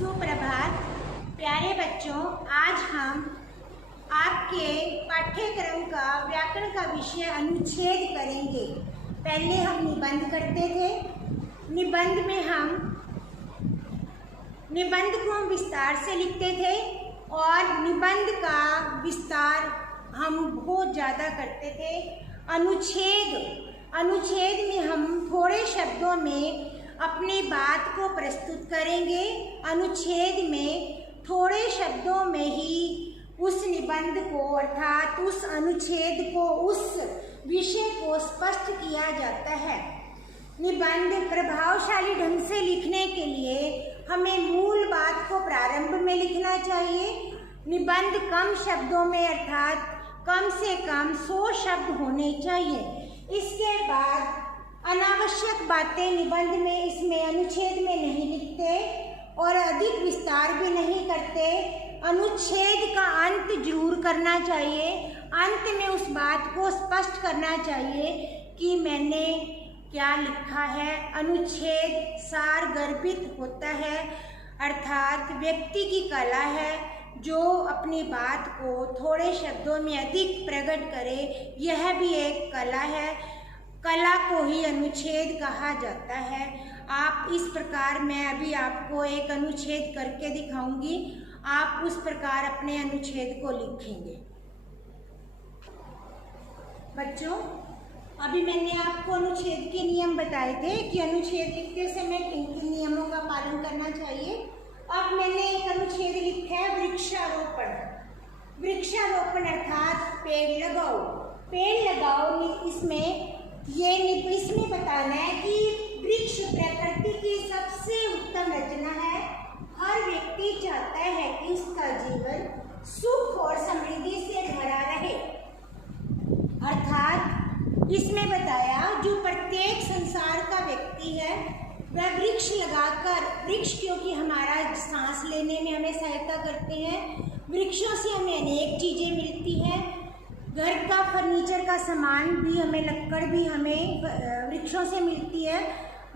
सुप्रभात प्यारे बच्चों, आज हम आपके पाठ्यक्रम का व्याकरण का विषय अनुच्छेद करेंगे। पहले हम निबंध करते थे। निबंध में हम निबंध को हम विस्तार से लिखते थे और निबंध का विस्तार हम बहुत ज़्यादा करते थे। अनुच्छेद में हम थोड़े शब्दों में अपनी बात को प्रस्तुत करेंगे। अनुच्छेद में थोड़े शब्दों में ही उस निबंध को अर्थात उस अनुच्छेद को, उस विषय को स्पष्ट किया जाता है। निबंध प्रभावशाली ढंग से लिखने के लिए हमें मूल बात को प्रारंभ में लिखना चाहिए। निबंध कम शब्दों में अर्थात कम से कम 100 शब्द होने चाहिए। इसके बाद अनावश्यक बातें निबंध में, इसमें अनुच्छेद में नहीं लिखते और अधिक विस्तार भी नहीं करते। अनुच्छेद का अंत जरूर करना चाहिए। अंत में उस बात को स्पष्ट करना चाहिए कि मैंने क्या लिखा है। अनुच्छेद सार गर्भित होता है अर्थात व्यक्ति की कला है जो अपनी बात को थोड़े शब्दों में अधिक प्रकट करे। यह भी एक कला है। कला को ही अनुच्छेद कहा जाता है। आप इस प्रकार, मैं अभी आपको एक अनुच्छेद करके दिखाऊंगी, आप उस प्रकार अपने अनुच्छेद को लिखेंगे। बच्चों, अभी मैंने आपको अनुच्छेद के नियम बताए थे कि अनुच्छेद लिखते समय किन किन नियमों का पालन करना चाहिए। अब मैंने एक अनुच्छेद लिखा है वृक्षारोपण। वृक्षारोपण अर्थात पेड़ लगाओ। पेड़ लगाओ इसमें बताना है कि वृक्ष प्रकृति की सबसे उत्तम रचना है। हर व्यक्ति चाहता है कि उसका जीवन सुख और समृद्धि से भरा रहे। अर्थात इसमें बताया जो प्रत्येक संसार का व्यक्ति है वह वृक्ष लगाकर, वृक्ष क्योंकि हमारा सांस लेने में हमें सहायता करते हैं। वृक्षों से हमें अनेक चीज़ें मिलती हैं। घर का फर्नीचर का सामान भी हमें, लकड़ भी हमें वृक्षों से मिलती है।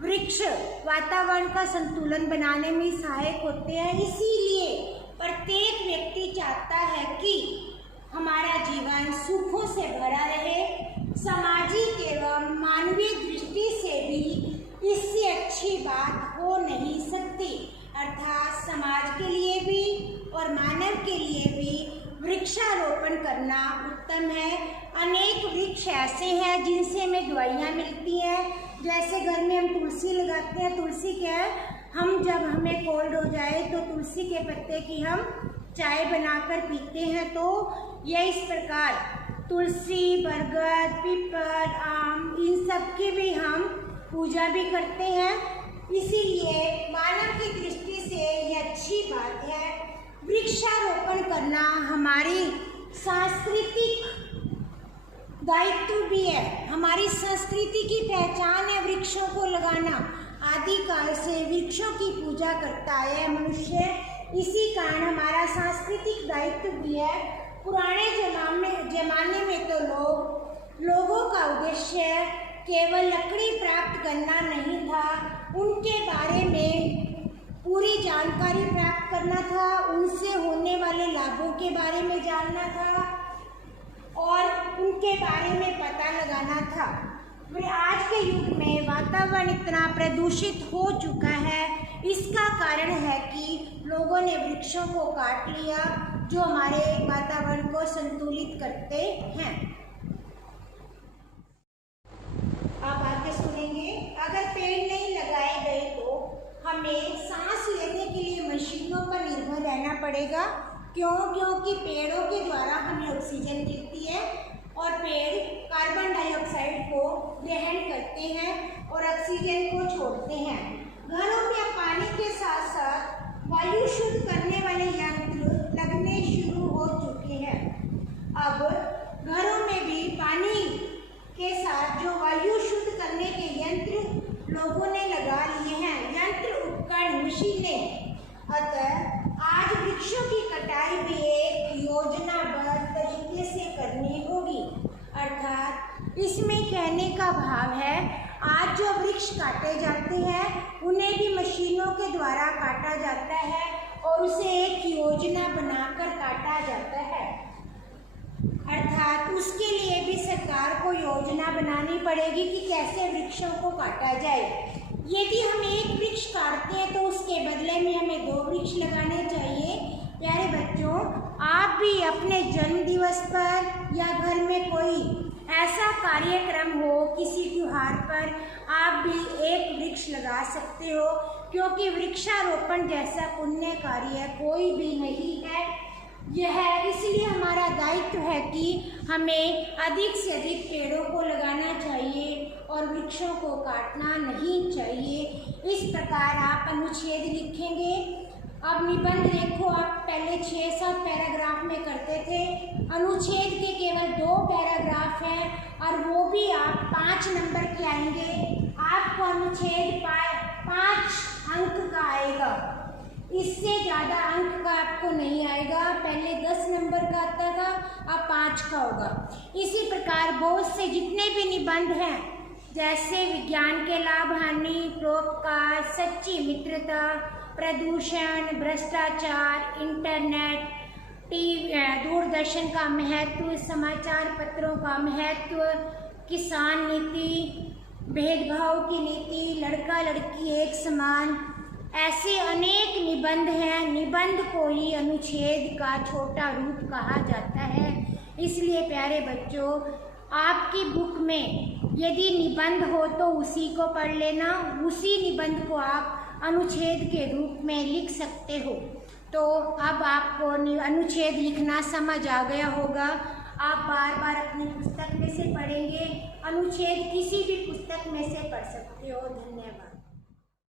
वृक्ष वातावरण का संतुलन बनाने में सहायक होते हैं। इसीलिए प्रत्येक व्यक्ति चाहता है कि हमारा जीवन सुखों से भरा रहे। सामाजिक एवं मानवीय दृष्टि से भी इससे अच्छी बात हो नहीं सकती। अर्थात समाज के लिए भी और मानव के लिए भी वृक्षारोपण करना उत्तम है। अनेक वृक्ष ऐसे हैं जिनसे हमें दवाइयाँ मिलती हैं। जैसे घर में हम तुलसी लगाते हैं। तुलसी क्या है, हम जब हमें कोल्ड हो जाए तो तुलसी के पत्ते की हम चाय बनाकर पीते हैं। तो यह इस प्रकार तुलसी, बरगद, पीपल, आम, इन सब की भी हम पूजा भी करते हैं। इसीलिए मानव की दृष्टि से यह अच्छी बात है। वृक्षारोपण करना हमारी सांस्कृतिक दायित्व भी है। हमारी संस्कृति की पहचान है वृक्षों को लगाना। आदिकाल से वृक्षों की पूजा करता है मनुष्य। इसी कारण हमारा सांस्कृतिक दायित्व भी है। पुराने जमाने में तो लोगों का उद्देश्य केवल लकड़ी प्राप्त करना नहीं था, उनके बारे में पूरी जानकारी प्राप्त करना था, उनसे होने वाले लाभों के बारे में जानना था और उनके बारे में पता लगाना था। आज के युग में वातावरण इतना प्रदूषित हो चुका है। इसका कारण है कि लोगों ने वृक्षों को काट लिया जो हमारे वातावरण को संतुलित करते हैं। आप आगे सुनेंगे, अगर पेड़ नहीं लगाए गए तो हमें सांस लेने के लिए मशीनों पर निर्भर रहना पड़ेगा। क्योंकि पेड़ों के द्वारा हमें ऑक्सीजन मिलती है और पेड़ कार्बन डाइऑक्साइड को ग्रहण करते हैं और ऑक्सीजन को छोड़ते हैं। घरों में पानी के साथ साथ वायु शुद्ध करने वाले यंत्र लगने शुरू हो चुके हैं। अब घरों में भी पानी के साथ जो वायु शुद्ध करने के यंत्र लोगों ने लगा लिए हैं, यंत्र, उपकरण, मशीनें। अतः आज वृक्षों की कटाई भी एक योजनाबद्ध तरीके से करनी होगी। अर्थात इसमें कहने का भाव है, आज जो वृक्ष काटे जाते हैं उन्हें भी मशीनों के द्वारा काटा जाता है। बात उसके लिए भी सरकार को योजना बनानी पड़ेगी कि कैसे वृक्षों को काटा जाए। यदि हम एक वृक्ष काटते हैं तो उसके बदले में हमें 2 वृक्ष लगाने चाहिए। प्यारे बच्चों, आप भी अपने जन्मदिवस पर या घर में कोई ऐसा कार्यक्रम हो, किसी त्योहार पर आप भी एक वृक्ष लगा सकते हो, क्योंकि वृक्षारोपण जैसा पुण्य कार्य कोई भी नहीं है। यह इसलिए हमारा दायित्व है कि हमें अधिक से अधिक पेड़ों को लगाना चाहिए और वृक्षों को काटना नहीं चाहिए। इस प्रकार आप अनुच्छेद लिखेंगे। अब निबंध देखो, आप पहले 6-7 पैराग्राफ में करते थे, अनुच्छेद के केवल 2 पैराग्राफ हैं और वो भी आप 5 नंबर के आएंगे। आपको अनुच्छेद 5 अंक का आएगा, इससे ज़्यादा अंक का आपको नहीं आएगा। पहले 10 नंबर का आता था, अब 5 का होगा। इसी प्रकार बहुत से जितने भी निबंध हैं, जैसे विज्ञान के लाभ हानि, परोपकार, सच्ची मित्रता, प्रदूषण, भ्रष्टाचार, इंटरनेट, दूरदर्शन का महत्व, समाचार पत्रों का महत्व, किसान नीति, भेदभाव की नीति, लड़का लड़की एक समान, ऐसे अनेक निबंध हैं। निबंध को ही अनुच्छेद का छोटा रूप कहा जाता है। इसलिए प्यारे बच्चों, आपकी बुक में यदि निबंध हो तो उसी को पढ़ लेना, उसी निबंध को आप अनुच्छेद के रूप में लिख सकते हो। तो अब आपको अनुच्छेद लिखना समझ आ गया होगा। आप बार बार अपनी पुस्तक में से पढ़ेंगे, अनुच्छेद किसी भी पुस्तक में से पढ़ सकते हो। धन्यवाद।